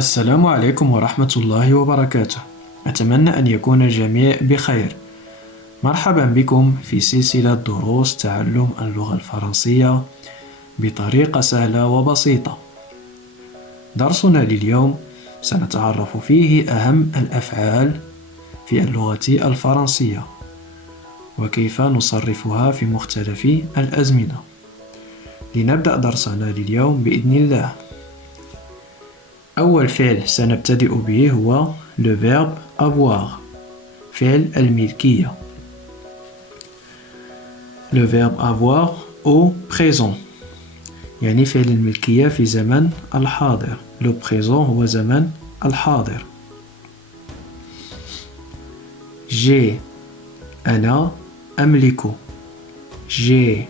السلام عليكم ورحمة الله وبركاته. أتمنى أن يكون الجميع بخير. مرحبا بكم في سلسلة دروس تعلم اللغة الفرنسية بطريقة سهلة وبسيطة. درسنا لليوم سنتعرف فيه أهم الأفعال في اللغة الفرنسية وكيف نصرفها في مختلف الأزمنة. لنبدأ درسنا لليوم بإذن الله. أول فعل سنبتدئ به هو le verbe avoir، فعل الملكية. le verbe avoir au présent يعني فعل الملكية في زمن الحاضر. le présent هو زمن الحاضر. j'ai أنا أملك. j'ai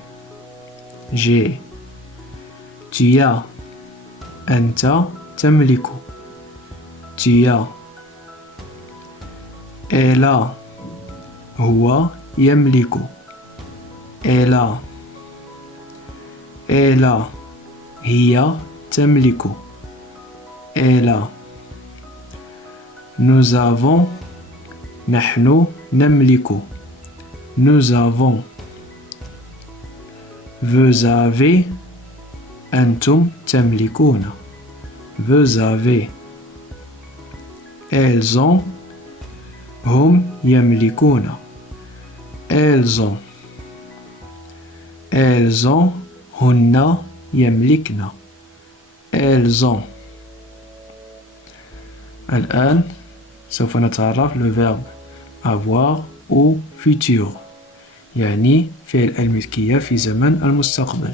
tu as أنت تملك. tu as elle a هو يملك. elle a هي تملك. elle a nous avons نحن نملك. nous avons vous avez أنتم تملكون. vous avez elles ont هم يملكون. elles ont هن يملكن. elles ont. الآن سوف نتعرف le verbe avoir au futur يعني فعل الملكية في زمن المستقبل.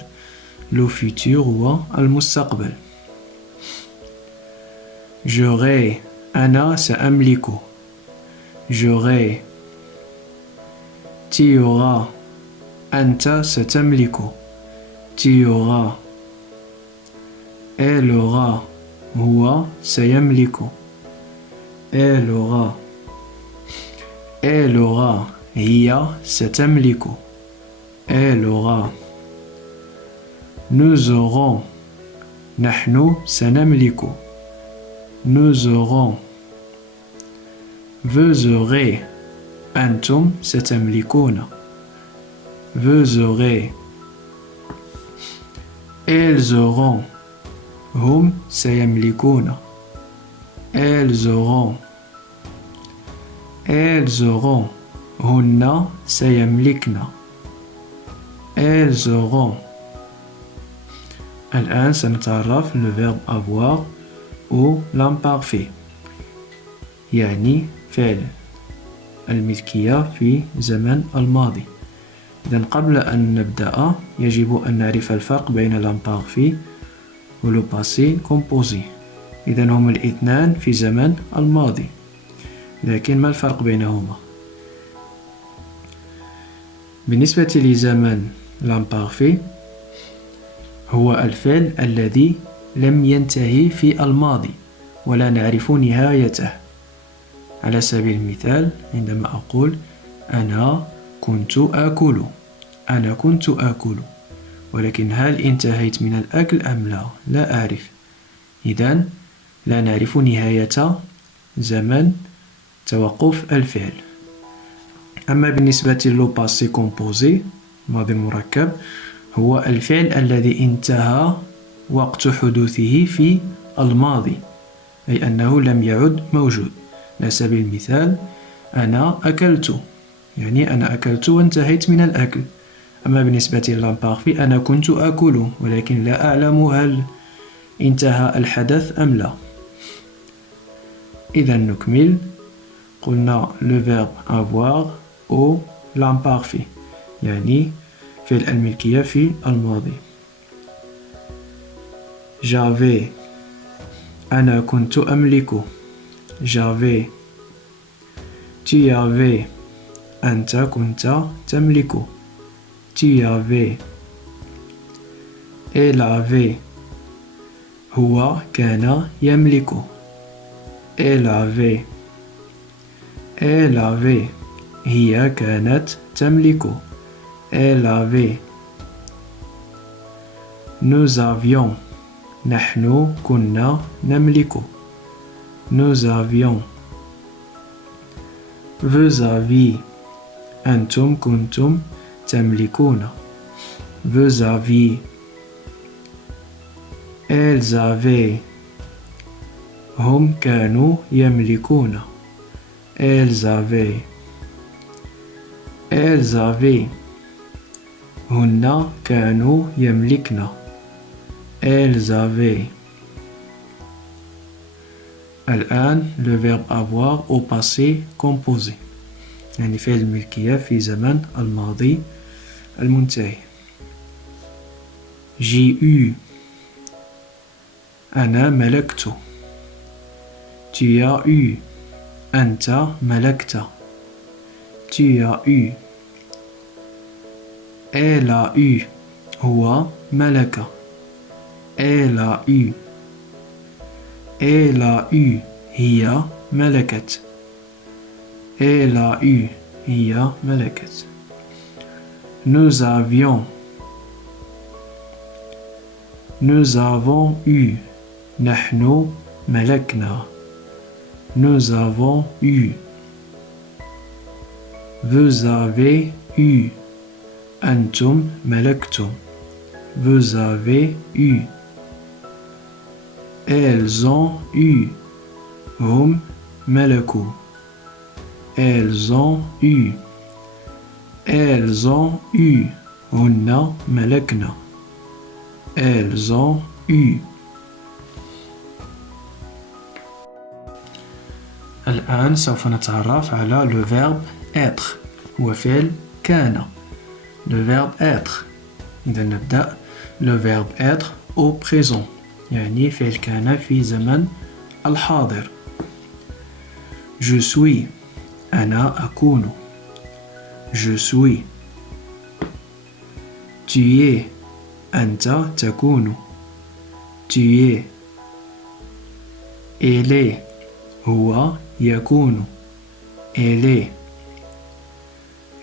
le futur هو المستقبل. j'aurai أنا سأملك. j'aurai tu auras أنت ستملك. tu auras elle aura هو سيملك. elle aura هي ستملك. elle aura nous aurons نحن سنملك. nous aurons vous aurez أنتم ستملكون. vous aurez elles auront هم سيملكون. elles auront هن سيملكن. elles auront. الآن سنتعرف le verbe avoir au l'imparfait يعني فعل الملكية في زمن الماضي. إذن قبل أن نبدأ يجب أن نعرف الفرق بين l'imparfait و le passé composé. إذن هما الاثنان في زمن الماضي، لكن ما الفرق بينهما؟ بالنسبة لزمن l'imparfait هو الفعل الذي لم ينتهي في الماضي ولا نعرف نهايته. على سبيل المثال عندما أقول أنا كنت آكل. أنا كنت آكل، ولكن هل انتهيت من الأكل أم لا؟ لا أعرف. إذن لا نعرف نهاية زمن توقف الفعل. أما بالنسبة لو باسي كومبوزي ماضي مركب هو الفعل الذي انتهى وقت حدوثه في الماضي، أي أنه لم يعد موجود. على سبيل المثال أنا أكلت يعني أنا أكلت وانتهيت من الأكل. أما بالنسبة للامبارفي أنا كنت آكل ولكن لا أعلم هل انتهى الحدث أم لا. إذا نكمل. قلنا le verbe avoir au l'imparfait يعني فعل الملكية في الماضي. j'avais أنا كنت أملك. j'avais tu avais أنت كنت تملك. tu avais elle avait هو كان يملك. elle avait هي كانت تملك. elle avait nous avions نحن كنا نملك. Nous avions. Vous aviez. أنتم كنتم تملكون. Vous aviez. Elles avaient. هم كانوا يملكون. Elles avaient. Elles avaient. هن كانوا يملكن. Elles avaient. الآن le verbe avoir au passé composé. يعني فعل الملكية في زمن الماضي المنتهي. J'ai eu. أنا ملكت. Tu as eu. أنت ملكت. Tu as eu. Elle a eu. هو ملك. Elle a eu. Elle a eu. هي ملكت. Elle a eu. هي ملكت. Nous avions. Nous avons eu. نحن ملكنا. Nous avons eu. Vous avez eu. أنتم ملكتم. Vous avez eu. Elles ont eu. هم ملكوا. Elles ont eu. Elles ont eu. هن ملكنا. Elles ont eu. الآن سوف نتعرف على le verbe être هو فعل كان. Le verbe être. إذا نبدأ le verbe être au présent يعني فعل كان في زمن الحاضر. Je suis. أنا أكون. Je suis. Tu es. أنت تكون. Tu es. Elle est. هو يكون. Elle est.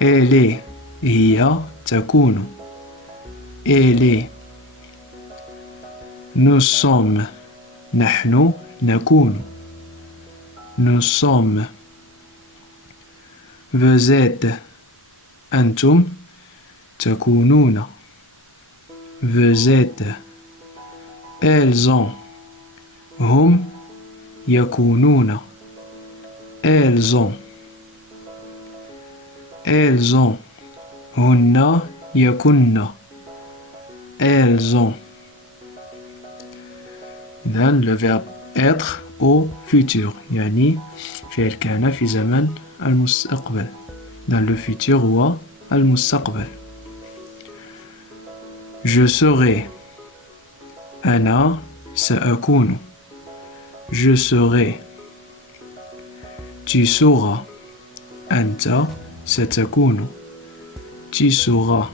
Elle est. هي تكون. Elle est. Nous sommes. نحن نكون. Nous sommes. Vous êtes. أنتم تكونون. Vous êtes. Elles ont. هم يكونون. Elles ont. Elles ont. هن يكن. Elles ont. إذن le verbe être au futur يعني فعل كان في زمن المستقبل. Dans le futur هو المستقبل. Je serai. أنا سأكون. Je serai. Tu seras. أنت ستكون. Tu seras.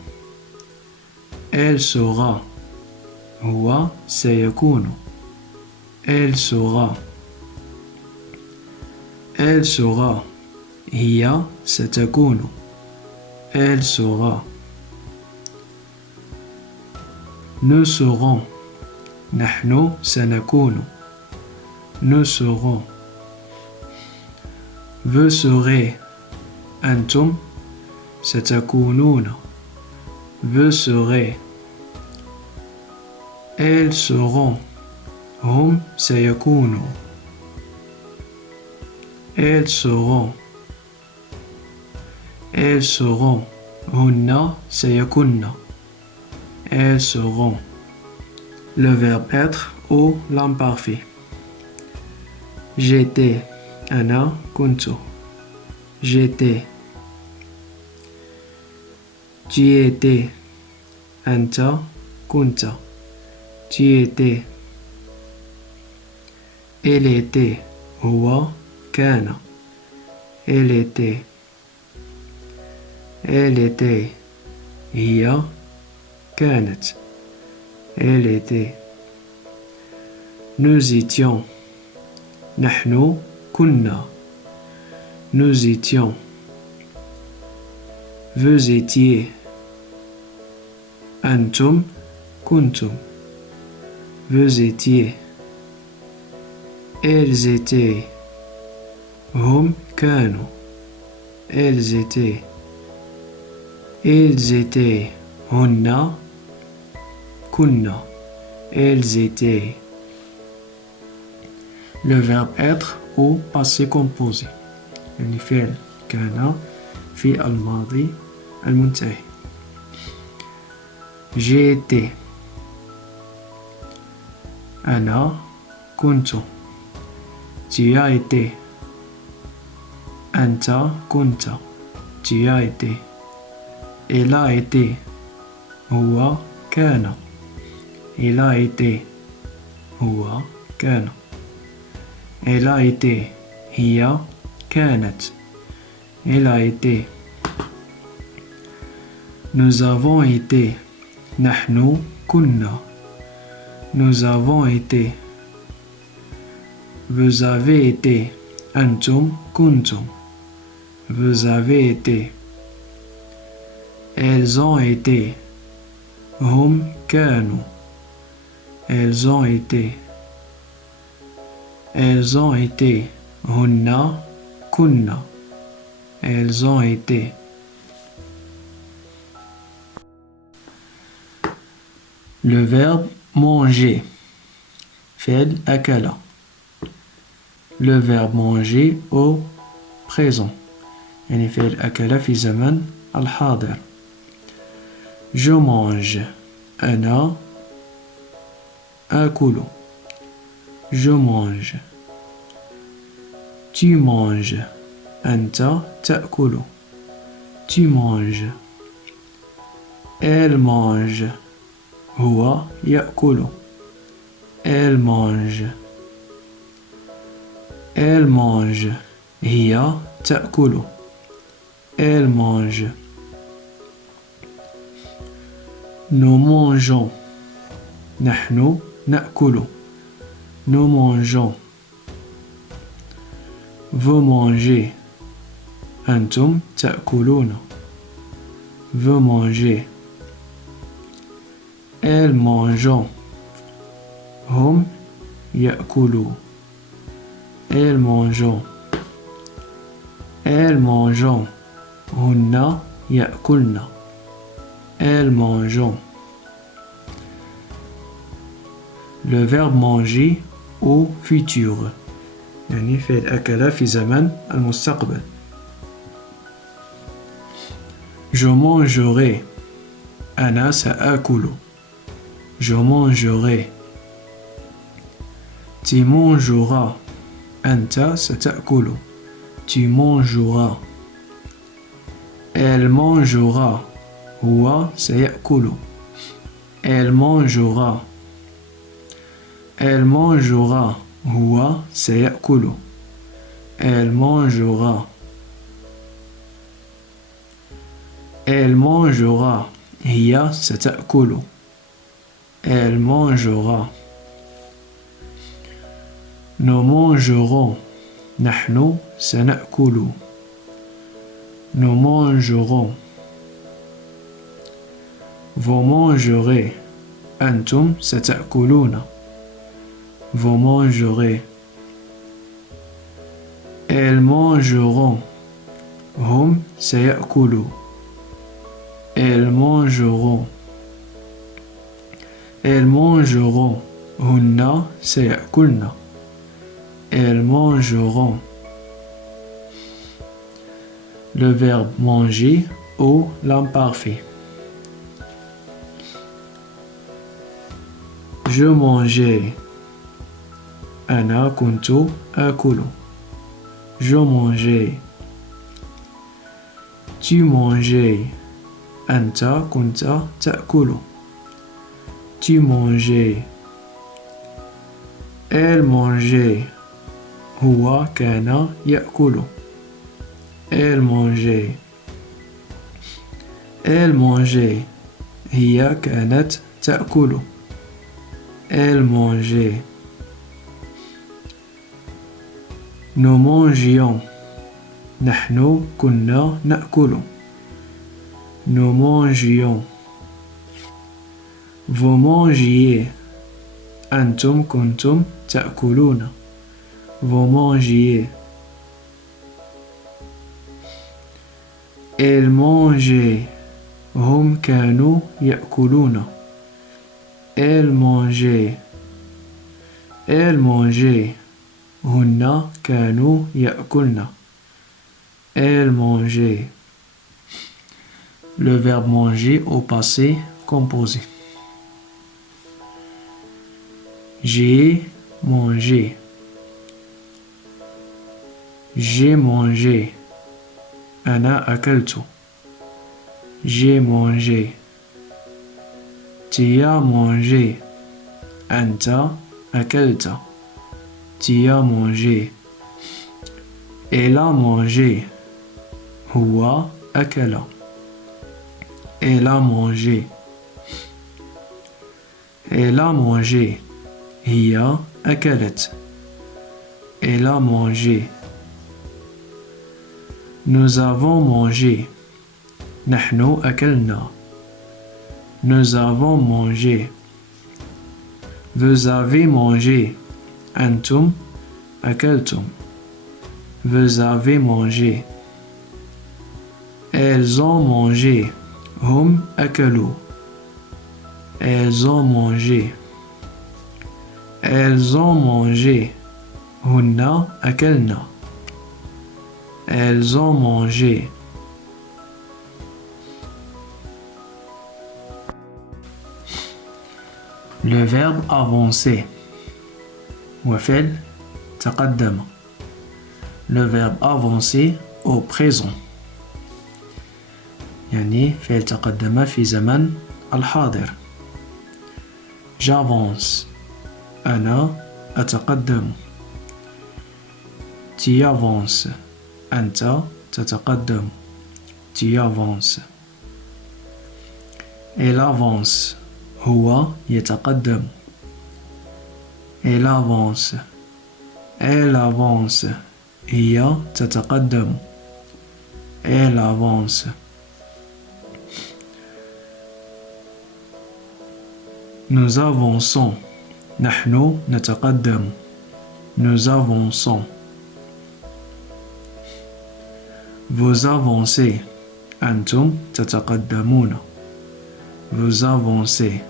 Elle sera. هو سيكون. Elle sera. Elle sera. هي ستكون. Elle sera. Nous serons. نحن سنكون. Nous serons. Vous serez. أنتم ستكونون. Vous serez. Elles seront. هم سيكونوا. Elles seront. Elles seront. هن سيكون. Elles seront. Le verbe être au l'imparfait. J'étais. أنا كنت. J'étais. Tu étais. أنت كنت. Tu étais. Elle était. هو كان. Elle était. Elle était. هي كانت. Elle était. Nous étions. نحن كنا. Nous étions. Vous étiez. أنتم كنتم. Vous étiez. Elles étaient. هم كانوا. Elles étaient. Ils étaient. هن كنا. Elles étaient. Le verbe être au passé composé. يعني فعل كان في الماضي المنتهي. J'ai été. أنا كنت. Tu as été. أنت كنت. Tu as été. Il a été. هو كان. Il a été. هو كان. Elle a été. هي كانت. Elle a été. Nous avons été. نحن كنا. Nous avons été. Vous avez été. أنتم كنتم. Vous avez été. Elles ont été. هم كانوا. Elles ont été. Elles ont été. هن كنا. Elles ont été. Le verbe manger. فعل أكل. Le verbe manger au présent. يعني فعل أكل في زمن الحاضر. Je mange. أنا آكل. Je mange. Tu manges. أنت تأكل. Tu manges. Elle mange. هو يأكل. Elle mange. Elle mange. هي تأكل. Elle mange. Nous mangeons. نحن نأكل. Nous mangeons. Vous mangez. أنتم تأكلون. Vous mangez. Elles mangent. هم يأكلوا. Elles mangent. Elles mangent. هن يأكلن. Elles mangent. Le verbe manger au futur. يعني فعل أكل في زمن المستقبل. Je mangerai. أنا سآكل. Je mangerai. Tu mangeras. أنت ستأكل. Tu mangeras. Elle mangera. هو سيأكل. Elle mangera. Elle mangera. هو سيأكل. Elle mangera. Elle mangera. هي ستأكل. Elle mangera. Nous mangerons. نحن سنأكل. Nous mangerons. Vous mangerez. أنتم ستأكلون. Vous mangerez. Elles mangeront. هم سيأكلوا. Elles mangeront. Elles mangeront. هن سيأكلن. Elles mangeront. Le verbe manger au l'imparfait. Je mangeais. أنا كنت آكل. Je mangeais. Tu mangeais. أنت كنت تأكل. Tu mangeais. Elle mangeait. هو كان يأكل. Elle mangeait. Elle mangeait. هي كانت تأكل. Elle mangeait. Nous mangions. نحن كنا نأكل. Nous mangions. Vous mangiez. أنتم كنتم تأكلون. vous mangiez. Elle mangeait. هم كانوا يأكلون. Elle mangeait. Elle mangeait. هن كانوا يأكلن. Elle mangeait. Le verbe manger au passé composé. J'ai mangé. J'ai mangé. أنا أكلت. J'ai mangé. Tu as mangé. أنت أكلت. Tu as mangé. Elle a mangé. هو أكل. Elle a mangé. Elle a mangé. هي أكلت. Elle a mangé. Nous avons mangé. نحن أكلنا. Nous avons mangé. Vous avez mangé. أنتم أكلتم. Vous avez mangé. Elles ont mangé. هم أكلوا. Elles ont mangé. Elles ont mangé. هن أكلنا. Elles ont mangé. Le verbe avancer. وفعل تقدم. Le verbe avancer au présent. يعني فعل تقدم في زمن الحاضر. J'avance. أنا أتقدم. Tu avances. أنت تتقدم. Tu avances. Elle avance. هو يتقدم. Elle avance. Elle avance. هي تتقدم. Elle avance. Nous avançons. نحن نتقدم. Nous avançons. Vous avancez. أنتم تتقدمون. Vous avancez.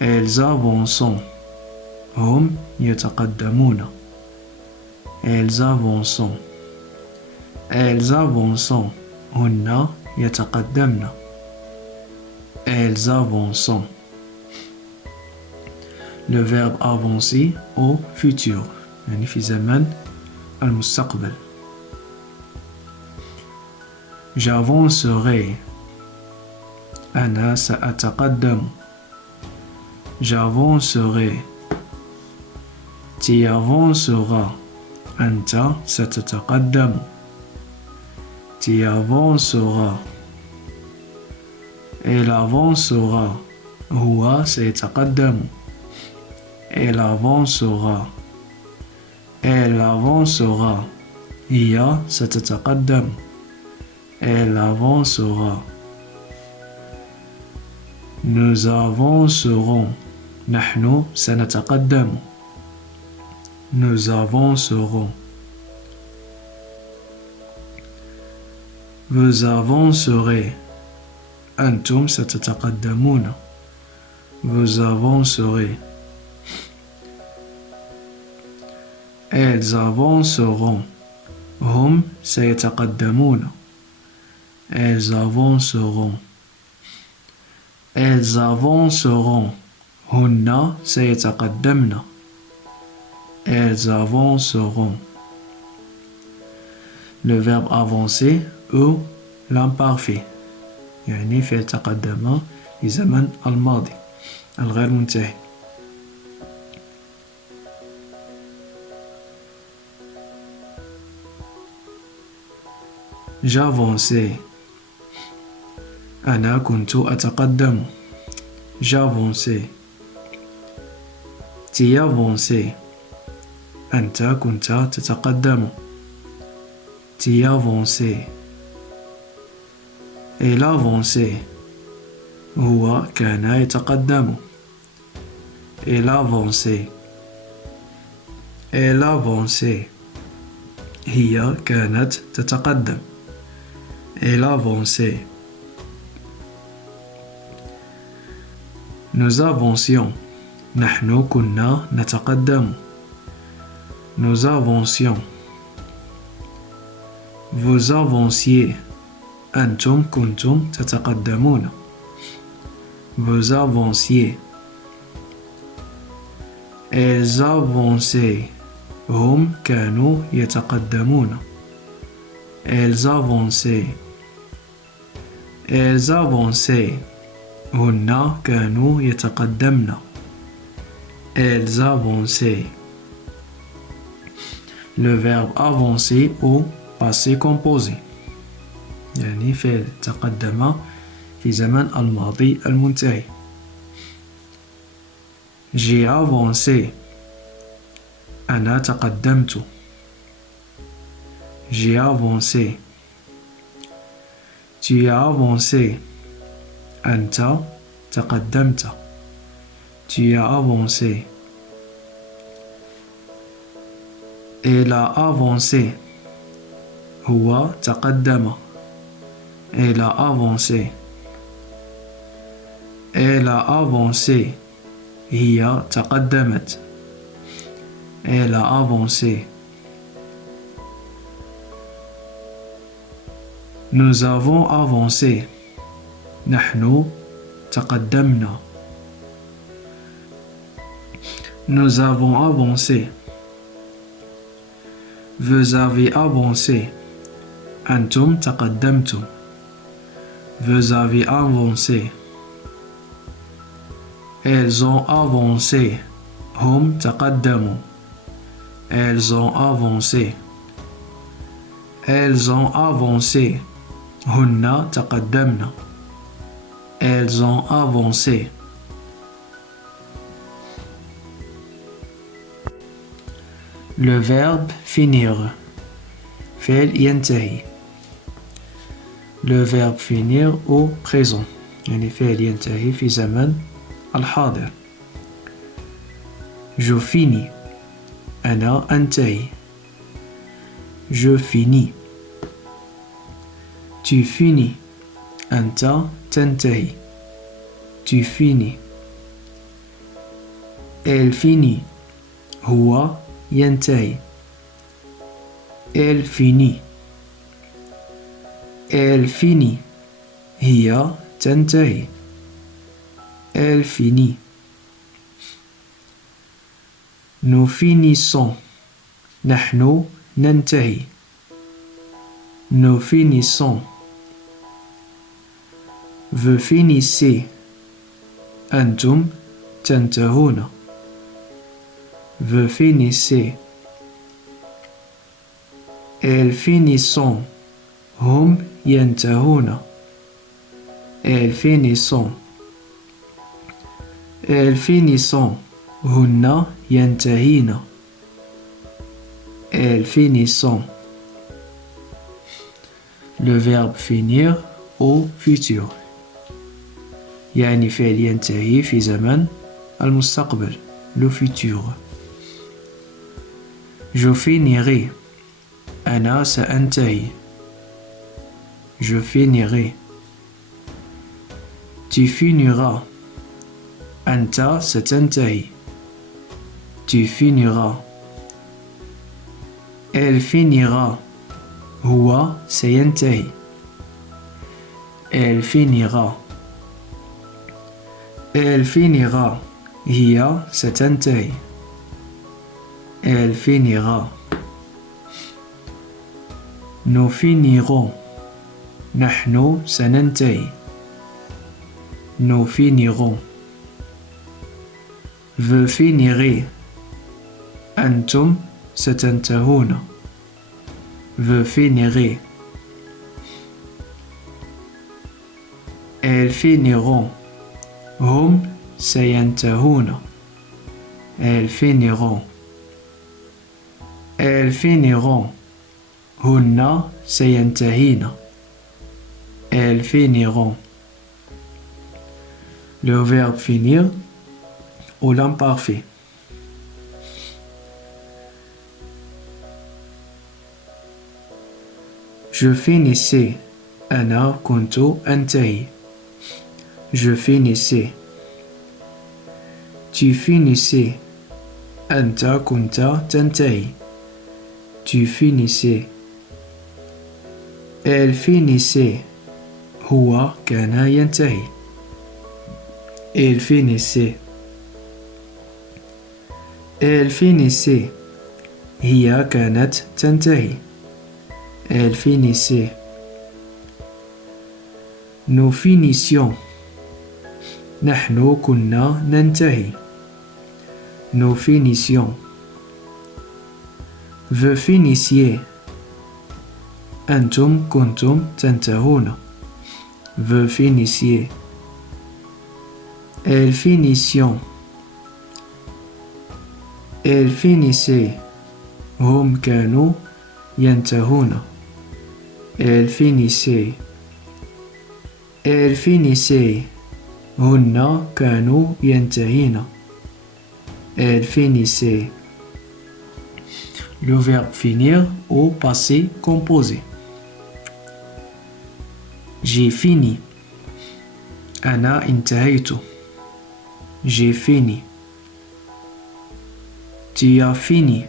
Elles avancent. هم يتقدمون. Elles avancent. Elles avancent. هن يتقدمن. Elles avancent. Le verbe avancer au futur. يعني في زمن المستقبل. J'avancerai. أنا سأتقدم. J'avancerai. Tu avanceras. أنت ستتقدم. Tu avanceras. Elle avancera. هو سيتقدم. Elle avancera. Elle avancera. هي ستتقدم. Elle avancera. Nous avancerons. نحن سنتقدم. Nous avancerons. Vous avancerez. أنتم ستتقدمون. Vous avancerez. Elles avanceront. هم سيتقدمون. Elles avanceront. Elles avanceront. هن سيتقدمن. Elles avanceront. Le verbe avancer ou l'imparfait. يعني فعل تقدم في زمن الماضي الغير منتهي. J'avançais. أنا كنت أتقدم. J'avançais. Tu avançais. أنت كنت تتقدم. Tu avançais. Elle avançait. هو كان يتقدم. Elle avançait. Elle avançait. هي كانت تتقدم. Elle avançait. Nous avancions. نحن كنا نتقدم. Nous avancions. Vous avanciez. أنتم كنتم تتقدمون. Vous avanciez. Elles avançaient. هم كانوا يتقدمون. Elles avançaient. Elles avançaient. هن كانوا يتقدمن. Elles avançaient. Le verbe avancer au passé composé. يعني فعل تقدم في زمن الماضي المنتهي. J'ai avancé. أنا تقدمت. J'ai avancé. Tu as avancé. أنت تقدمت. Tu as avancé. Elle a avancé. هو تقدم. Elle a avancé. Elle a avancé. هي تقدمت. Elle a avancé. Nous avons avancé. نحن تقدمنا. Nous avons avancé. Vous avez avancé. أنتم تقدمتم. Vous avez avancé. Elles ont avancé. هم تقدموا. Elles ont avancé. Elles ont avancé. هن تقدمن. Elles ont avancé. Le verbe finir. فعل ينتهي. Le verbe finir au présent. يعني فعل ينتهي في زمن الحاضر. Je finis. أنا أنتهي. Je finis. Tu finis. أنت تنتهي. Tu finis. Elle finit. هو ينتهي. Elle finit. Elle finit. هي تنتهي. Elle finit. Nous finissons. نحن ننتهي. Nous finissons. Vous finissez. أنتم تنتهون. Vous finissez. Elles finissent. هم ينتهون. Elles finissent. Elles finissent. هن ينتهين. Elles finissent. Le verbe finir au futur. يعني فعل ينتهي في زمن المستقبل. Le futur. Je finirai. أنا سأنتهي. Je finirai. Tu finiras. أنت ستنتهي. Tu finiras. Elle finira. هو سينتهي. Elle finira. Elle finira. هي ستنتهي. Elle finira. Nous finirons. نحن سننتهي. Nous finirons. Vous finirez. أنتم ستنتهون. Vous finirez. Elles finiront. هم سينتهون. Elles finiront. Elles finiront. هن سينتهين. Elles finiront. Le verbe finir au l'imparfait. Je finissais. أنا كنت أنتهي. Je finissais. Tu finissais. أنت كنت تنتهي. Tu finissais. Elle finissait. هو كان ينتهي. Il finissait. Elle finissait. هي كانت تنتهي. Elle finissait. Nous finissions. نحن كنا ننتهي. Nous finissions. Vous finissiez. أنتم كنتم تنتهون. Vous finissiez. Elles finissions. Elles finissaient. هم كانوا ينتهون. Elles finissaient. Elles finissaient. هن كانوا ينتهين. Elles finissaient. Le verbe finir au passé composé. J'ai fini. أنا انتهيت. J'ai fini. Tu as fini.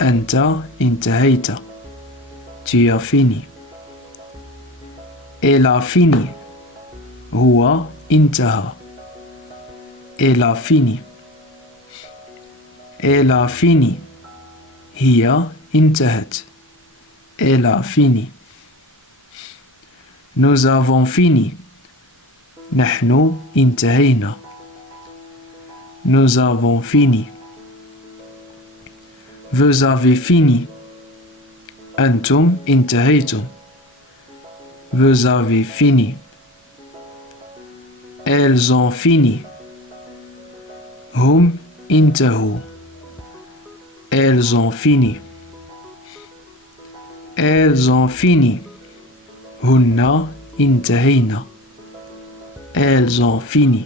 أنت انتهيت. Tu as fini. Elle a fini. هو انتهى. Elle a fini. Elle a fini. هي انتهت. Elle a fini. Nous avons fini. نحن انتهينا. Nous avons fini. Vous avez fini. أنتم انتهيتم. Vous avez fini. Elles ont fini. هم انتهوا. Elles ont fini. Elles ont fini. هن انتهينا. Elles ont fini.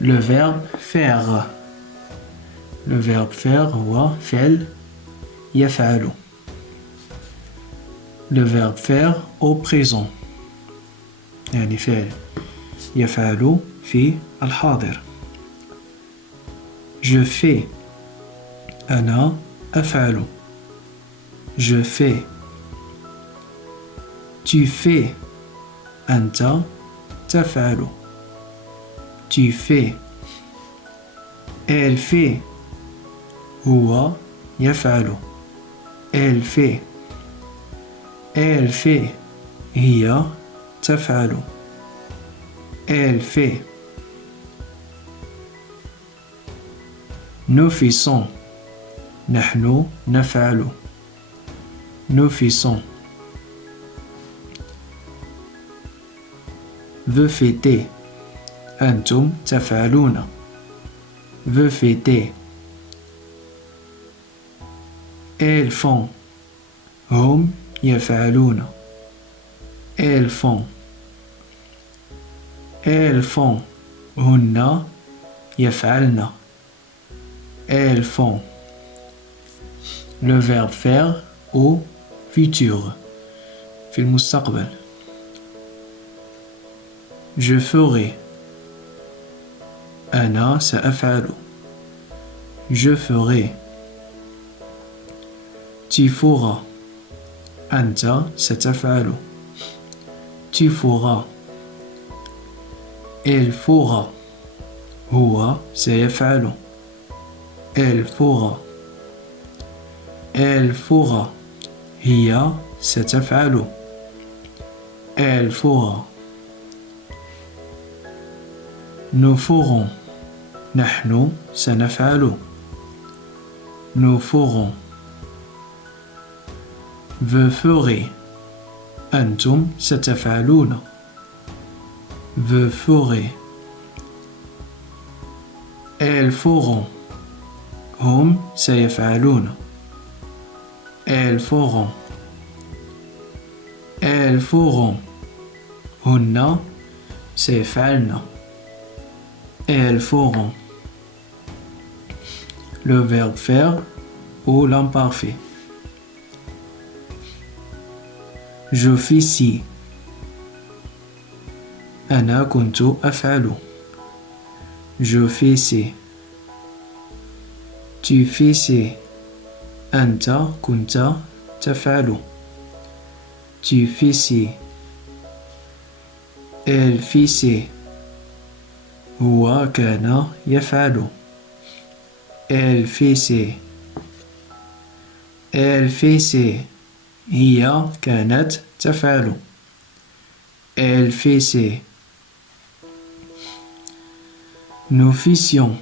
Le verbe faire. Le verbe faire هو فعل يفعل. Le verbe faire au présent. يعني فعل يفعل في الحاضر. Je fais. أنا أفعل. Je fais. Tu fais. أنت تفعل. Tu fais. Elle fait. هو يفعل. Elle fait. Elle fait. هي تفعل. Elle fait. Nous faisons. نحن نفعل. Nous faisons. Vous fêtez. أنتم تفعلون. Vous fêtez. Elles font. هم يفعلون. Elles font. Elles font. هن يفعلن. Elles font. Le verbe faire au futur. في المستقبل. Je ferai. أنا سأفعل. Je ferai. Tu feras. أنت ستفعل. Tu feras. Elle fera. هو سيفعل. Elle fera. Elle fera. هي ستفعل. Elle fera. Nous ferons. نحن سنفعل. Nous ferons. Vous ferez. أنتم ستفعلون. Vous ferez. Elles feront. هم سيفعلون. Elles feront. Elles feront. هن سيفعلن. Elles feront. le verbe faire ou l'imparfait. j'officie أنا كنت أفعل. je faisais. tu faisais أنت كنت تفعل. tu faisais. elle faisait هو كان يفعل. elle faisait. elle faisait هي كانت تفعل. elle faisait. nous faisions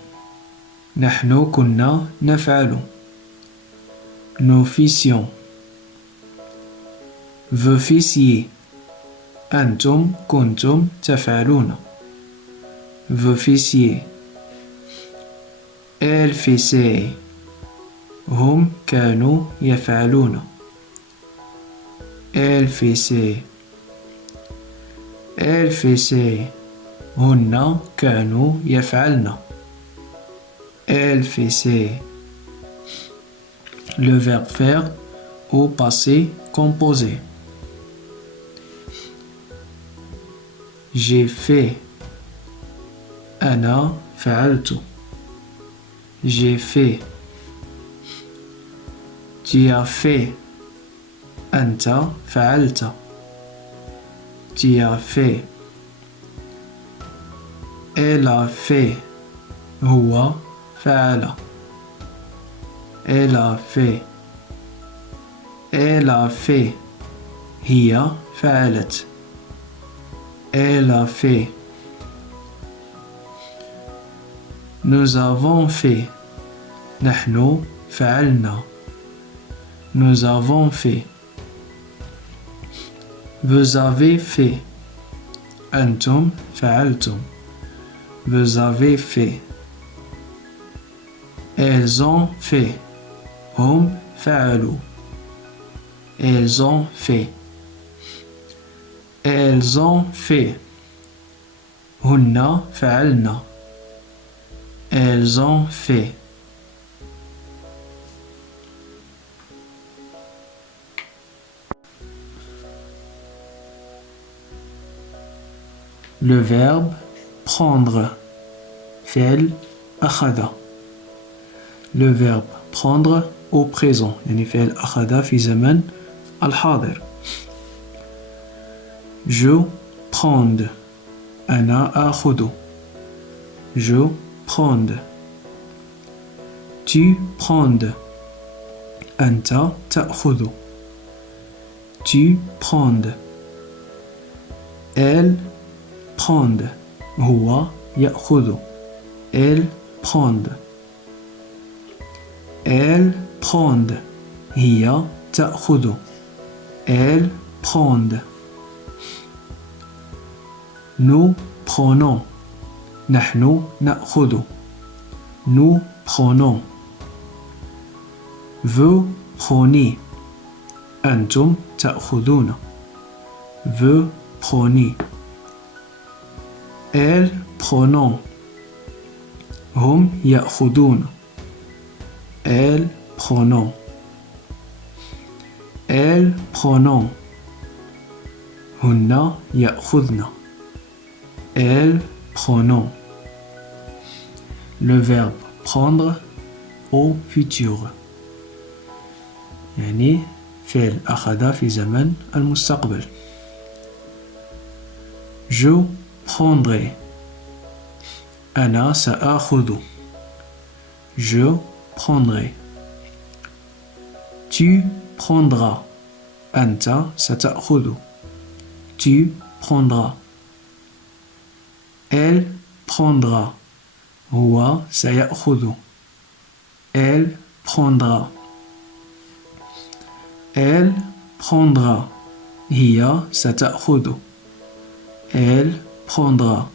نحن كنا نفعل. nous faisions. vous faisiez أنتم كنتم تفعلون. vous faisiez. elle faisait هم كانوا يفعلون. elle faisait. elle faisait هن كانوا يفعلن. elle faisait. le verbe faire au passé composé. j'ai fait أنا فعلت. j'ai fait. tu as fait أنت فعلت. tu as fait. elle a fait هو فعل. elle a fait. elle a fait هي فعلت. elle a fait. nous avons fait نحن فعلنا. nous avons fait. vous avez fait أنتم فعلتم. vous avez fait. elles ont fait هم فعلوا. elles ont fait. elles ont fait هن فعلنا. elles ont fait. le verbe prendre فعل أخذ. le verbe prendre au présent يعني فعل أخذ في زمن الحاضر. je prends أنا آخذ. je prends. tu prends أنت تأخذ. tu prends. elle prend هو يأخذ. elle prend. elle prend هي تأخذ. elle prend. nous prenons نحن نأخذ. nous prenons. vous prenez أنتم تأخذون. vous prenez. elles prenons هم يأخذون. elles prenons. elles prenons هن يأخذن. elles prenons. le verbe prendre au futur يعني فعل أخذ في زمن المستقبل. je prendrai أنا سآخذ. je prendrai. tu prendras أنت ستأخذ. tu prendras. elle prendra هو سيأخذ. elle prendra. elle prendra هي ستأخذ. elle prendra.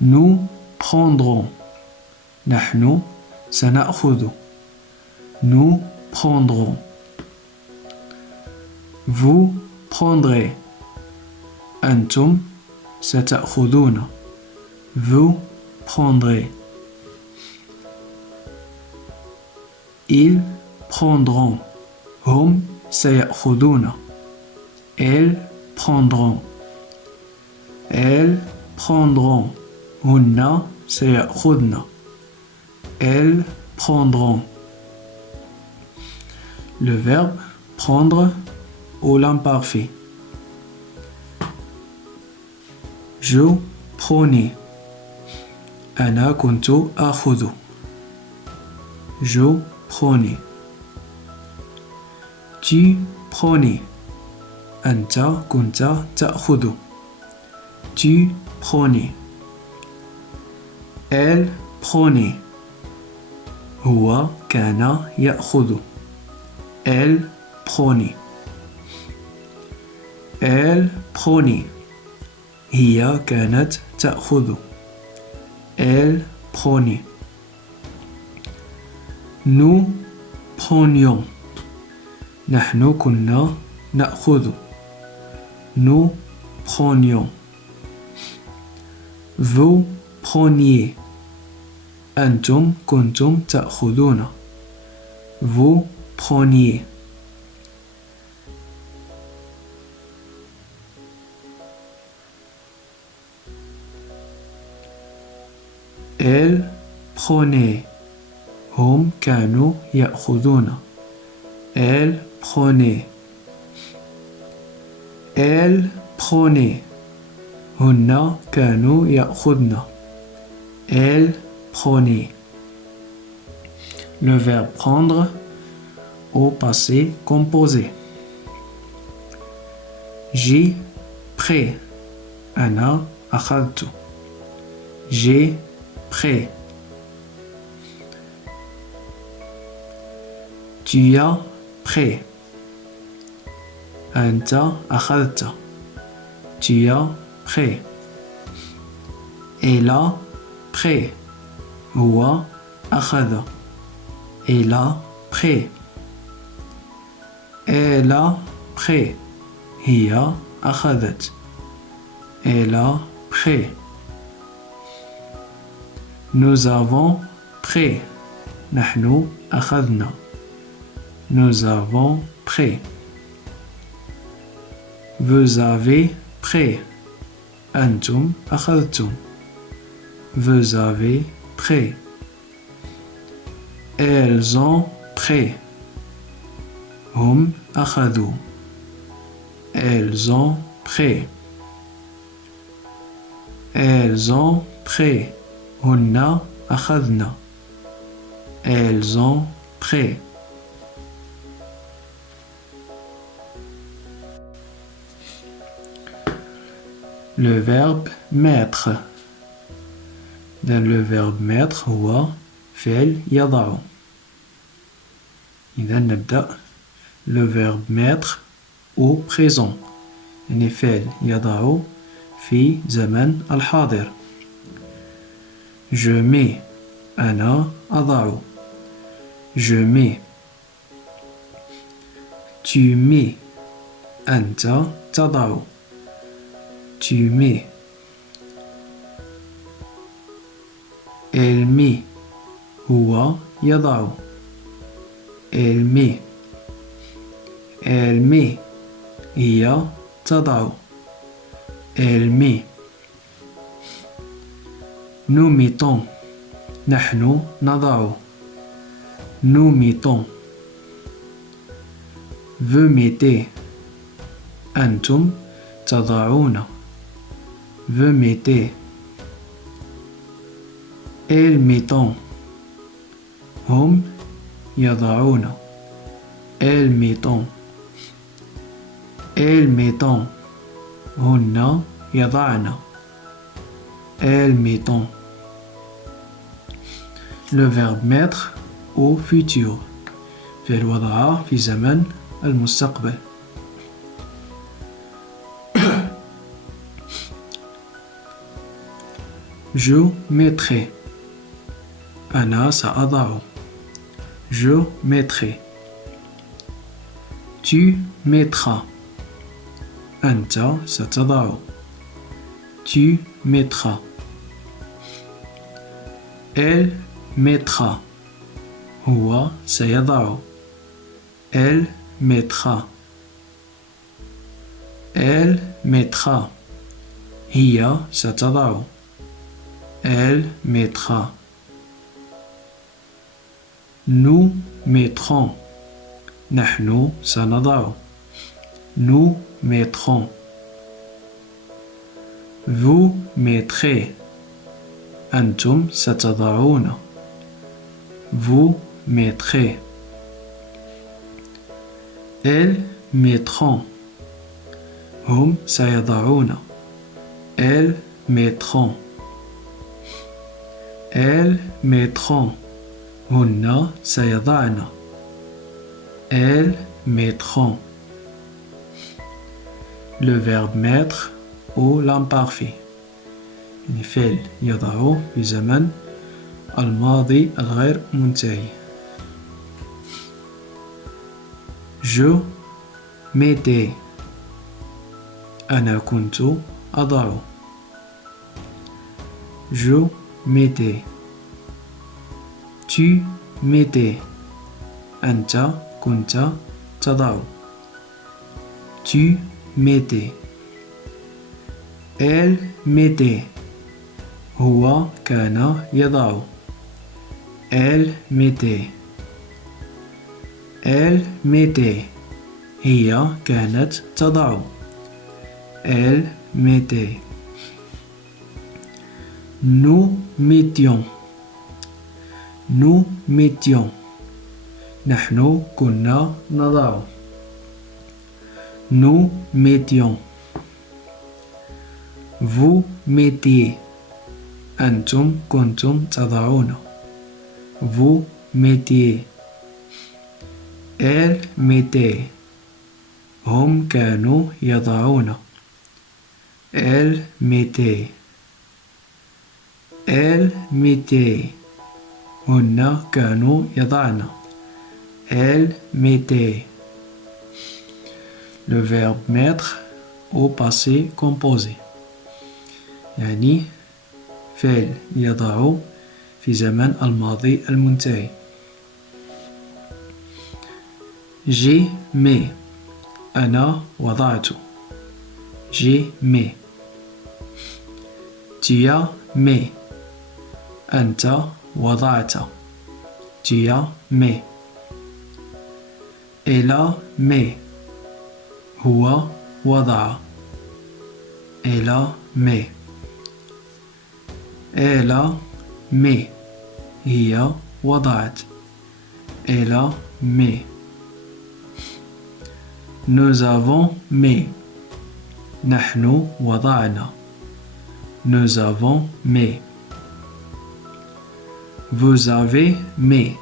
nous prendrons نحن سنأخذ. nous prendrons. vous prendrez أنتم ستأخذون. vous prendrez. ils prendront هم سيأخذون elles prendront elles prendront هن سيأخذن elles prendront. Le verbe prendre au l'imparfait. Je prenais. أنا كنت آخذ. Je prenais. Tu prenais. أنت كنت تأخذ. Tu prenais. Elle prenait. هو كان يأخذ. Elle prenait. Elle prenait. هي كانت تأخذ. Elle prenait. Nous prenions. نحن كنا نأخذ. Nous prenions. Vous preniez. أنتم كنتم تأخذون. Vous preniez. Elle prenait. هم كانوا يأخذون. Elle prenait. Elle prenait. هن كانوا يأخذن. Elle prenait. Le verbe prendre au passé composé. J'ai pris. أنا أخذت. J'ai pris. Tu as pris. أنت أخذت. Tu as pris. Elle a pris. هو أخذ. Elle a pris. Elle a pris. هي أخذت. Elle a pris. Nous avons pris. نحن أخذنا. Nous avons pris. Vous avez pris. أنتم أخذتم. Vous avez pris. Elles ont pris. هم أخذوا. Elles ont pris. Elles ont pris. هن أخذن. Elles ont pris. Le verbe mettre. Dans le verbe mettre هو فعل يضع. إذا نبدأ le verbe mettre au présent. يعني فعل يضع في زمن الحاضر. Je mets. أنا أضع. Je mets. Tu mets. أنت تضع. Tu mets. Elle met. هو يضع. Elle met. Elle met. هي تضع. Elle met. Nous mettons. نحن نضع. Nous mettons. Vous mettez. أنتم تضعون. Vous mettez. Elles mettent. هم يضعون. Elles mettent. Elles mettent. هن يضعن. Elles mettent. Le verbe mettre au futur. فعل وضع في زمن المستقبل. Je mettrai. أنا سأضع. Je mettrai. Tu mettras. أنت ستضع. Tu mettras. Elle mettra. هو سيضع. Elle mettra. Elle mettra. هي ستضع. Elle mettra. Nous mettrons. نحن سنضع. Nous mettrons. Vous mettrez. أنتم ستضعون. Vous mettrez. Elles mettront. هم سيضعون. Elles mettront. Elles mettront. هن سيضعن. Elles mettront. Le verbe mettre au l'imparfait. يعني فعل يضع في زمن الماضي الغير منتهي. Je mettais. أنا كنت أضع. Je mettais. Tu mettais. أنت كنت تضع. Tu mettais. Elle mettait. هو كان يضع. Elle mettait. Elle mettait. هي كانت تضع. Elle mettait. Nous mettions. Nous mettions. نحن كنا نضع. Nous mettions. Vous mettiez. أنتم كنتم تضعون. Vous mettiez. Elle mettait. هم كانوا يضعون. Elle mettait. Elle mettait. هن كانوا يضعن. Elle mettait. Le verbe mettre au passé composé. يعني فعل يضع في زمن الماضي المنتهي. J'ai mis. أنا وضعت. J'ai mis. Tu as mis. أنت وضعت. Tu as mis. Elle a mis. هو وضع. Elle a mis. Elle a mis. هي وضعت. Elle a mis. Nous avons mis. نحن وضعنا. Nous avons mis. Vous avez mis.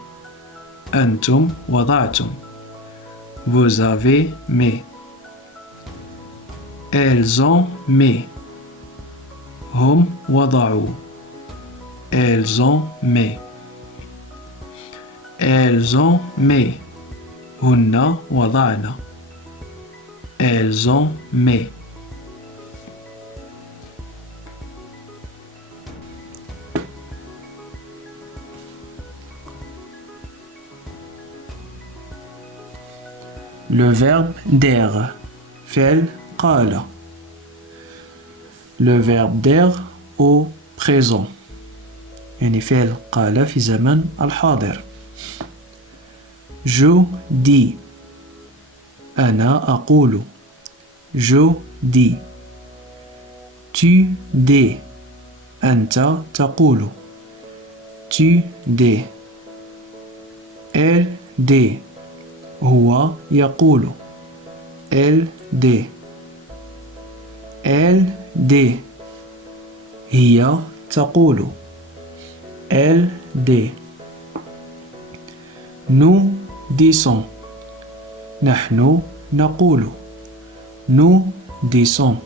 أنتم وضعتم. Vous avez mis. Elles ont mis. هم وضعوا. Elles ont mis. Elles ont mis. هن وضعن. Elles ont mis. Le verbe dire. فعل قال. Le verbe dire au présent. يعني فعل قال في زمن الحاضر. Je dis. أنا أقول. Je dis. Tu dis. أنت تقول. Tu dis. Elle dit. هو يقول. Elle dit. Elle dit. هي تقول. Elle dit. Nous disons. نحن نقول. Nous disons.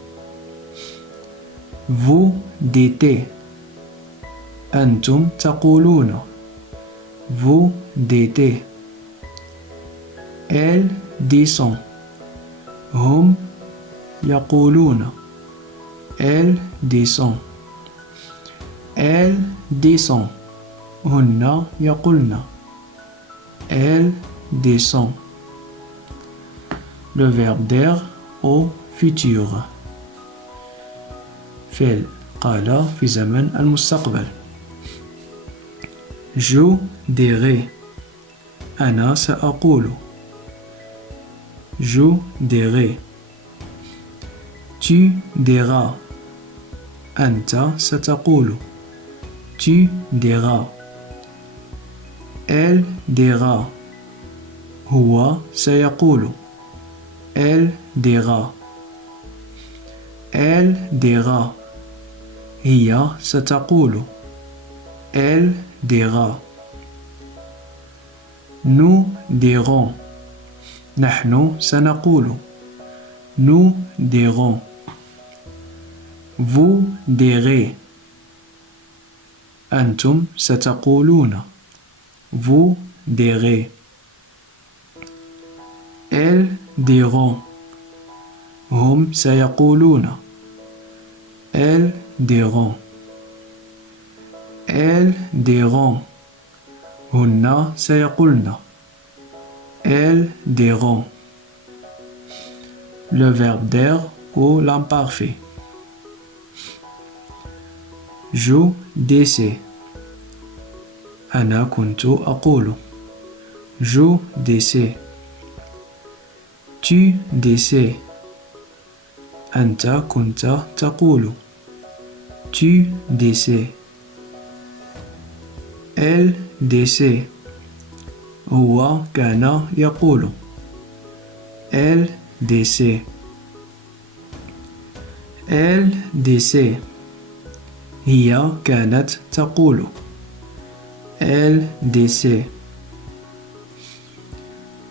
Vous dites. أنتم تقولون. Vous dites. Elles disent. هم يقولون. Elles disent. Elles disent. هن يقولن. Elle descend. Le verbe d'être au futur. فعل قال في زمن المستقبل. Je dirai. أنا سأقول. Je dirai. Tu diras. أنت ستقول. Tu diras. Elle dira. هو سيقول. Elle dira. Elle dira. هي ستقول. Elle dira. Nous dirons. نحن سنقول. Nous dirons. Vous direz. أنتم ستقولون. Vous direz. Elles diront. هم سيقولون. Elles diront. Elles diront. هن سيقولن. Elles diront. Le verbe d'être ou l'imparfait. Je disais. أنا كنت أقول. Je disais. Tu disais. أنت كنت تقول. Tu disais. Elle disait. هو كان يقول. Elle disait. Elle disait. هي كانت تقول. Elle disait.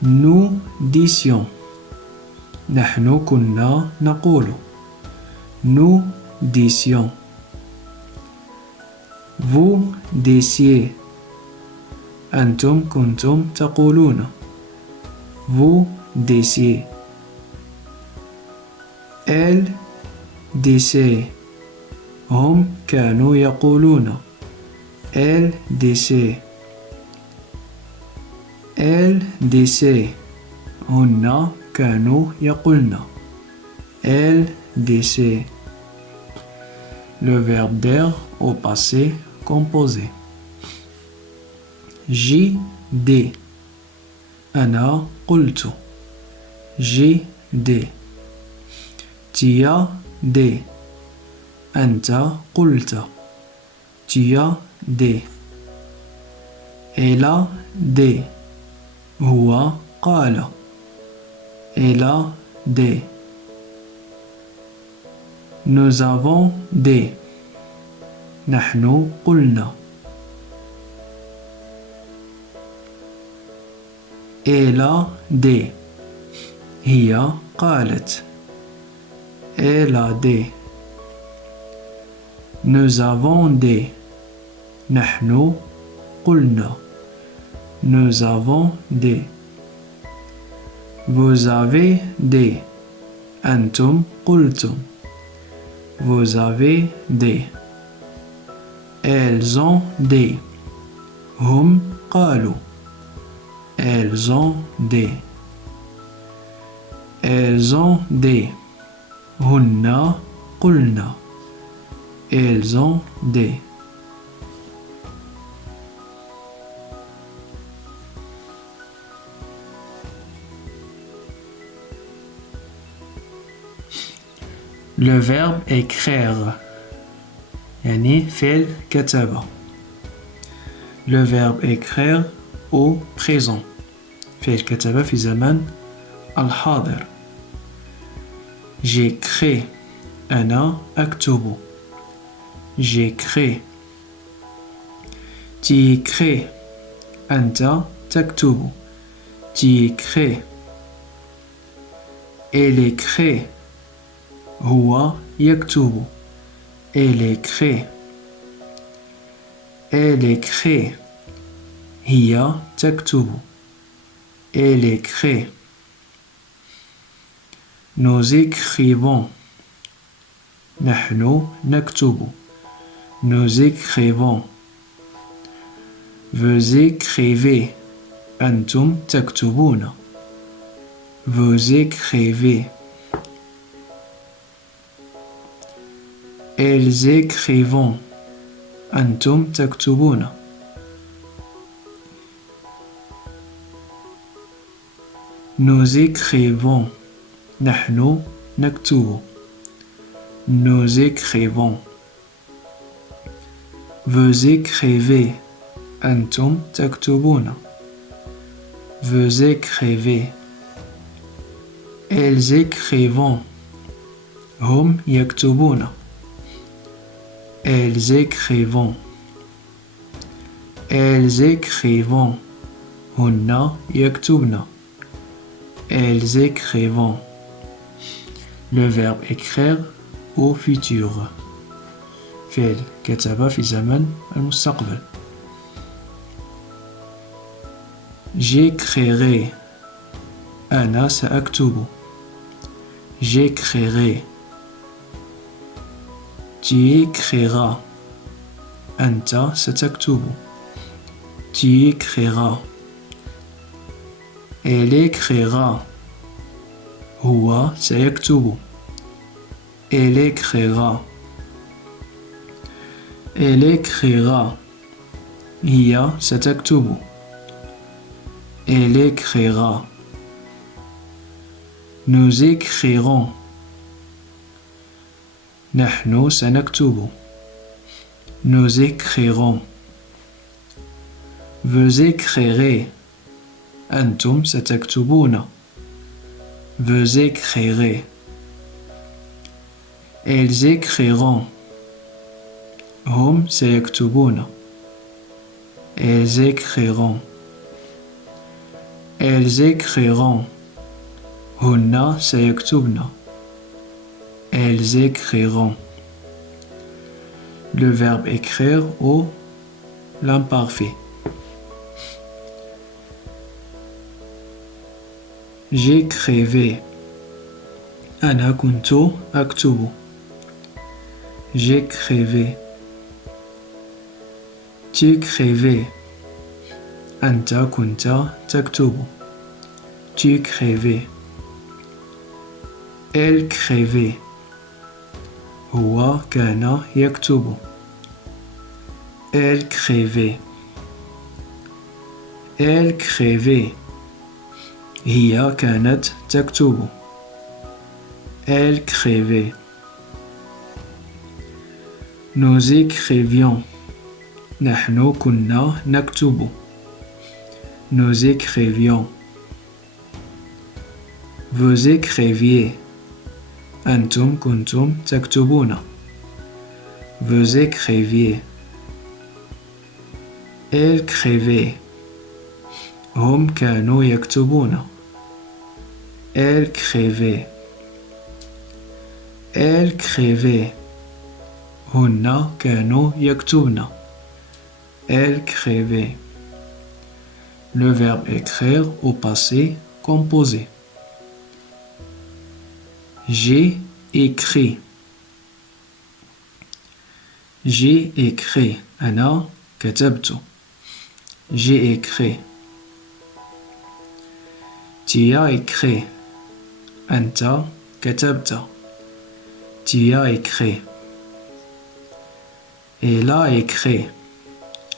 Nous disions. نحن كنا نقول. Nous disions. Vous disiez. أنتم كنتم تقولون. Vous disiez. Elle disait. هم كانوا يقولون. Elle disait. Elle disait. هن كانوا يقولن. Elle disait. Le verbe d'être au passé composé. J'ai dit. أنا قلت. J'ai dit. Tu as dit. أنت قلت. Tu as dit. Elle a dit. هو قال. Elle a dit. Nous avons dit. نحن قلنا. Elle a dit. هي قالت. Elle a dit. Nous avons dit. نحن قلنا. Nous avons dit. Vous avez dit. أنتم قلتم. Vous avez dit. Elles ont dit. هم قالوا. Elles ont dit. Elles ont dit. هن قلنا. Elles ont dit. Le verbe écrire. يعني فعل كتب. Le verbe écrire au présent. فعل كتب في زمن الحاضر. J'écris. أنا أكتب. J'écris. Tu écris. أنت تكتب. Tu écris. Elle écrit. هو يكتب. Elle écrit. Elle écrit. هي تكتب. Elle écrit. Nous écrivons. نحن نكتب. Nous écrivons. Vous écrivez. أنتم تكتبون. Vous écrivez. Elles écrivont. أنتم تكتبون. Nous écrivons. نحن نكتب. Nous écrivons. Vous écrivez. أنتم تكتبون. Vous écrivez. Elles écrivont. هم يكتبون. Elles écrivont. Elles écrivont. هن يكتبن. Elles écrivont. Le verbe écrire au futur. فعل كتب في زمن المستقبل. J'écrirai. أنا سأكتب. J'écrirai. Tu écriras. أنت ستكتب. Tu écriras. Elle écrira. هو سيكتب. Elle écrira. Elle écrira. هي ستكتب. Elle écrira. Nous écrirons. نحن سنكتب. Nous écrirons. Vous écrirez. أنتم ستكتبون. Vous écrirez. Elles écriront. هم سيكتبون. Elles écriront. Elles écriront. هن سيكتبن. Elles écriront. Le verbe écrire au l'imparfait. J'écrivais. أنا كنت أكتب. J'écrivais. Tu écrivais. أنت كنت تكتب. Tu écrivais. Elle écrivait. هو كان يكتب. Elle écrivait. Elle écrivait. هي كانت تكتب. Elle écrivait. Nous écrivions. نحن كنا نكتب. Nous écrivions. Vous écriviez. أنتم كنتم تكتبون. Vous écriviez. Elle écrivait. هم كانوا يكتبون. Elle écrivait. Elle écrivait. هن كانوا يكتبن. Elle écrivait. Le verbe écrire au passé composé. J'ai écrit. J'ai écrit. أنا كتبت. J'ai écrit. Tu as écrit. أنت كتبت. Tu as écrit. Elle a écrit.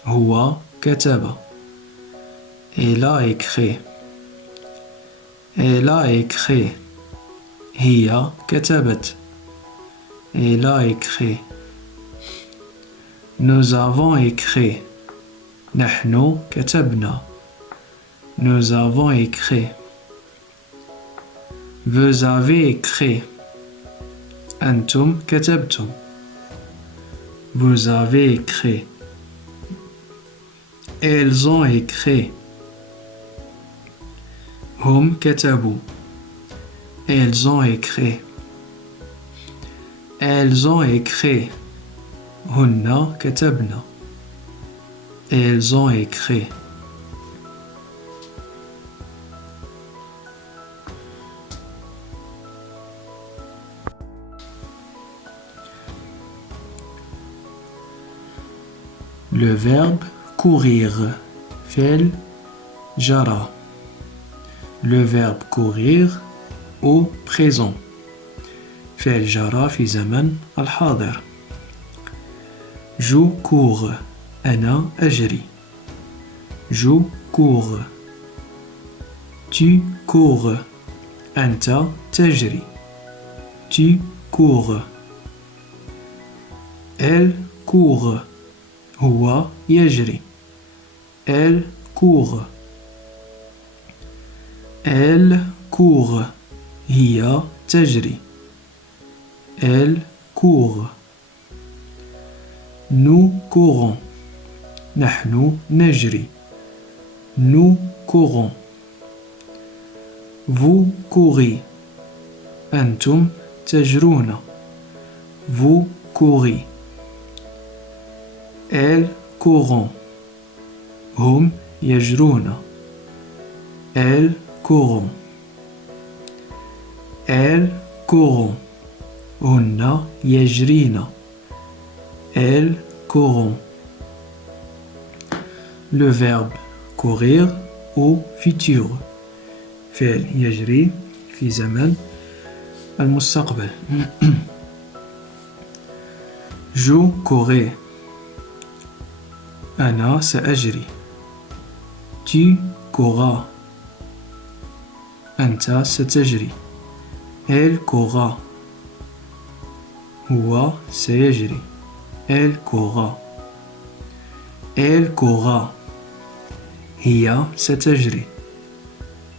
هو كتب. Elle a écrit. Elle a écrit. هي كتبت. Elle a écrit. Nous avons écrit. نحن كتبنا. Nous avons écrit. Vous avez écrit. أنتم كتبتم. Vous avez écrit. Elles ont écrit. هم كتبوا. Elles ont écrit. Elles ont écrit. هن كتبن. Elles ont écrit. Le verbe courir. فعل جرى. Le verbe courir au présent. فعل جرى في زمن الحاضر. Je cours. أنا أجري. Je cours. Tu cours. أنت تجري. Tu cours. Elle court. هو يجري. Elle court. Elle court. هي تجري. Elle court. Nous courons. نحن نجري. Nous courons. Vous courez. أنتم تجرون. Vous courez. Elles courent. هم يجرون. Elles courent. Elles courent. هن يجرين. Elles courent. Le verbe courir au futur. فعل يجري في زمن المستقبل. Je courrai. أنا سأجري. Tu courras. أنت ستجري. Elle courra. هو سيجري. Elle courra. Elle courra. هي ستجري.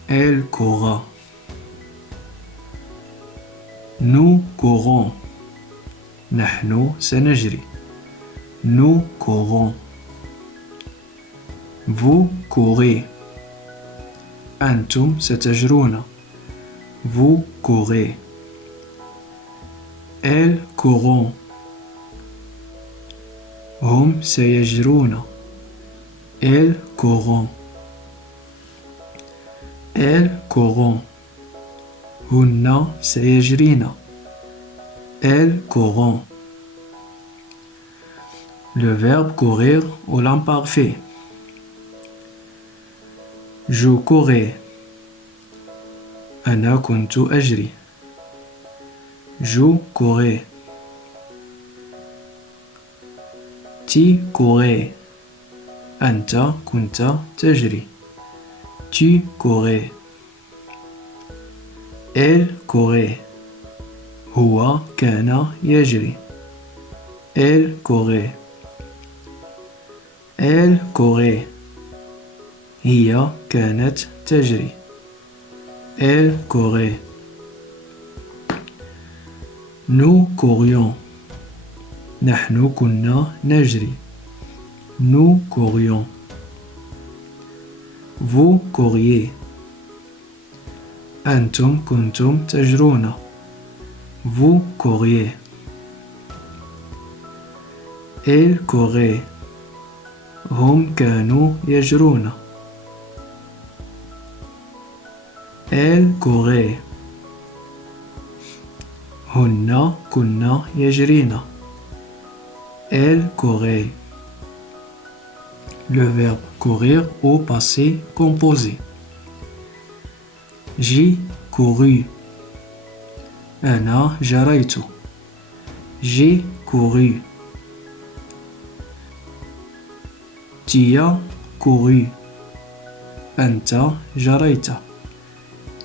Elle courra. Nous courons. نحن سنجري. Nous courons. Vous courez. أنتم ستجرون. Vous courez. Elles courront. هم سيجرون. Elles courront. Elles courront. هن سيجرين. Elles courront. Le verbe courir au l'imparfait. Je courais. أنا كنت أجري. Je courais. Tu courais. أنت كنت تجري. Tu courais. Elle courait. هو كان يجري. Elle courait. Elle courait. هي كانت تجري. Elle courait. Nous courions. نحن كنا نجري. Nous courions. Vous couriez. أنتم كنتم تجرون. Vous couriez. Elle courait. هم كانوا يجرون. Elle courait. هن كنا يجرين. Elle courait. Le verbe courir au passé composé. J'ai couru. أنا جريت. J'ai couru. Tu as couru. أنت جريت.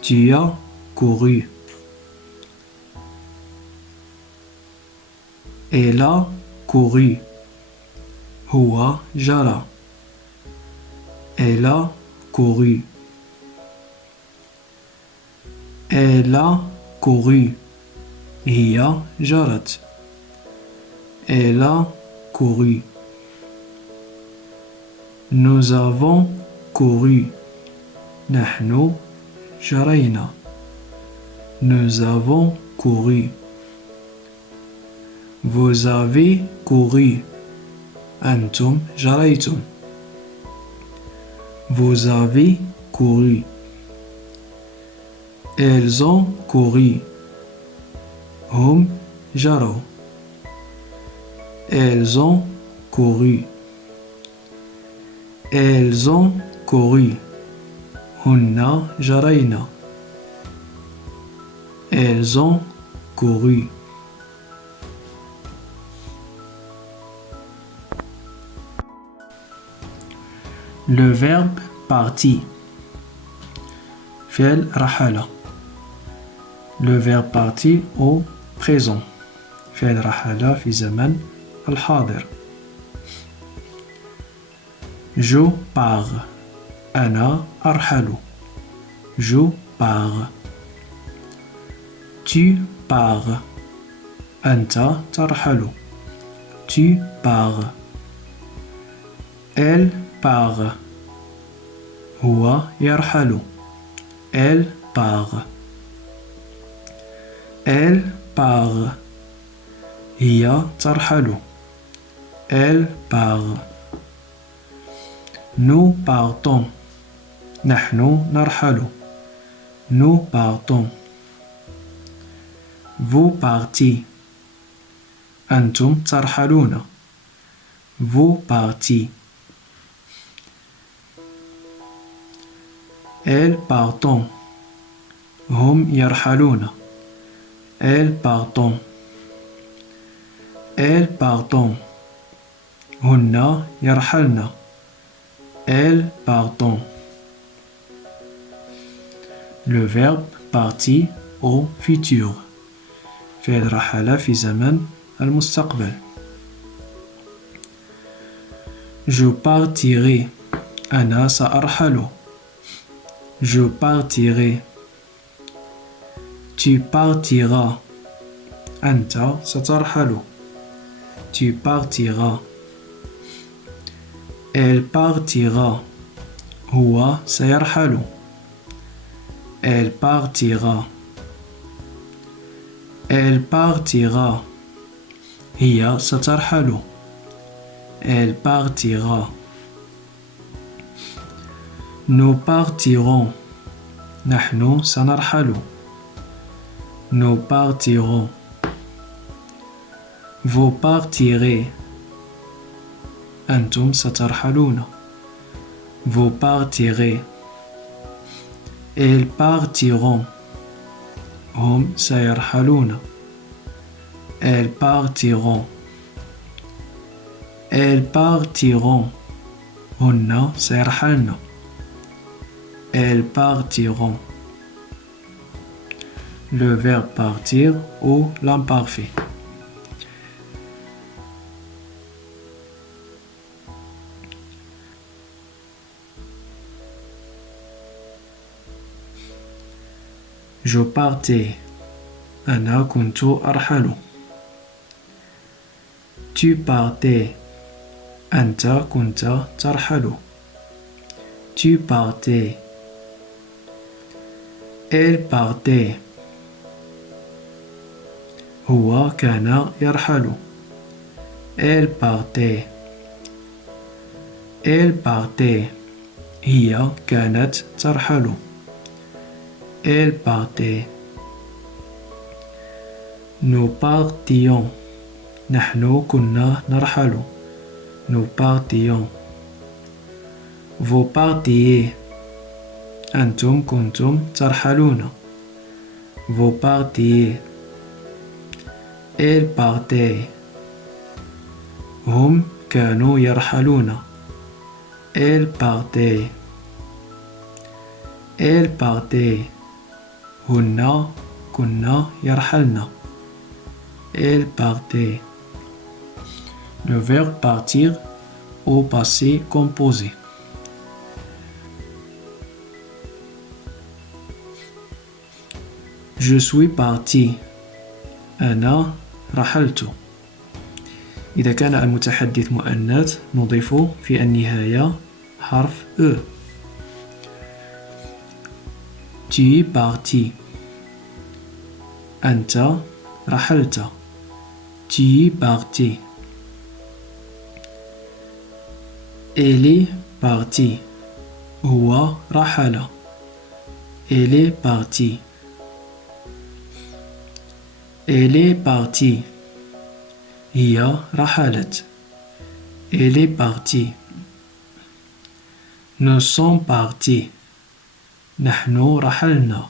Tu as couru. Elle a couru. هو جرى. Elle a couru. Elle a couru. هي جرت. Elle a couru. Nous avons couru. نحن جرينا. Nous avons couru. Vous avez couru. أنتم جريتم. Vous avez couru. Elles ont couru. هم جروا. Elles ont couru. Elles ont couru. هن جرين. Elles ont couru. Le verbe parti. فعل رحل. Le verbe parti au présent. فعل رحل في زمن الحاضر. Je pars. أنا أرحل. Je pars. Tu pars. أنت ترحل. Tu pars. Elle part. هو يرحل. Elle part. Elle part. هي ترحل. Elle part. Nous partons. نحن نرحل. Nous partons. Vous partez. أنتم ترحلون. Vous partez. Elles partent. هم يرحلون. Elles partent. Elles partent. هن يرحلن. Elles partent. Le verbe parti au futur. فعل رحل في زمن المستقبل. Je partirai. أنا سأرحل. Je partirai. Tu partiras. أنت سترحل. Tu partiras. Elle partira. هو سيرحل. Elle partira. Elle partira. هي سترحل. Elle partira. Nous partirons. نحن سنرحل. Nous partirons. Vous partirez. أنتم سترحلون. Vous partirez. Ils partiront. هم سيرحلون. Elles partiront. Elles partiront. هن سيرحلن. Elles partiront. Le verbe partir ou l'imparfait. Je partais. أنا كنت أرحل. Tu partais. أنت كنت ترحل. Tu partais. Elle partait. هو كان يرحل. Elle partait. Elle partait. هي كانت ترحل. Elle partait. Nous partions. نحن كنا نرحل. Nous partions. Vous partiez. أنتم كنتم ترحلون. Vous partiez. Elle partait. هم كانوا يرحلون. Elle partait. Elle partait. هن كنا يرحلن. Elle partait. Le verbe partir au passé composé. Je suis parti. أنا رحلت. إذا كان المتحدث مؤنث نضيف في النهاية حرف E. Tu es parti. أنت رحلت. Tu es parti. Elle est partie. هو رحل. Elle est partie. Elle est partie. هي رحلت. Elle est partie. Nous sommes partis. نحن رحلنا.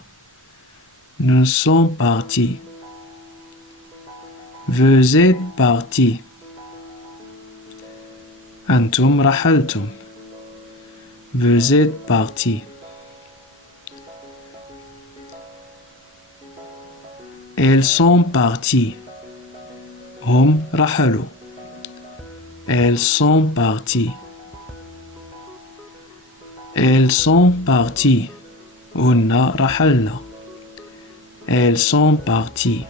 Nous sommes partis. Vous êtes partis. أنتم رحلتم. Vous êtes partis. Elles sont parties. هم رحلوا. Elles sont parties. Elles sont parties. هن رحلنا. Elles sont parties.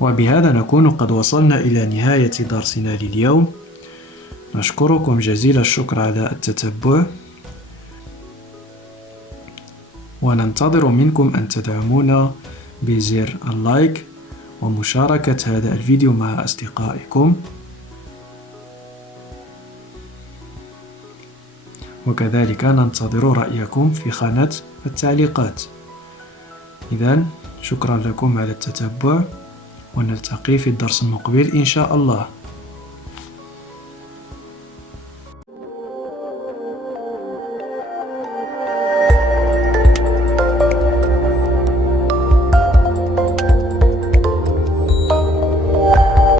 وبهذا نكون قد وصلنا إلى نهاية درسنا لليوم. نشكركم جزيل الشكر على التتبع، وننتظر منكم أن تدعمونا بزر اللايك ومشاركة هذا الفيديو مع أصدقائكم، وكذلك ننتظر رأيكم في خانة التعليقات. إذن شكرا لكم على التتبع، ونلتقي في الدرس المقبل إن شاء الله.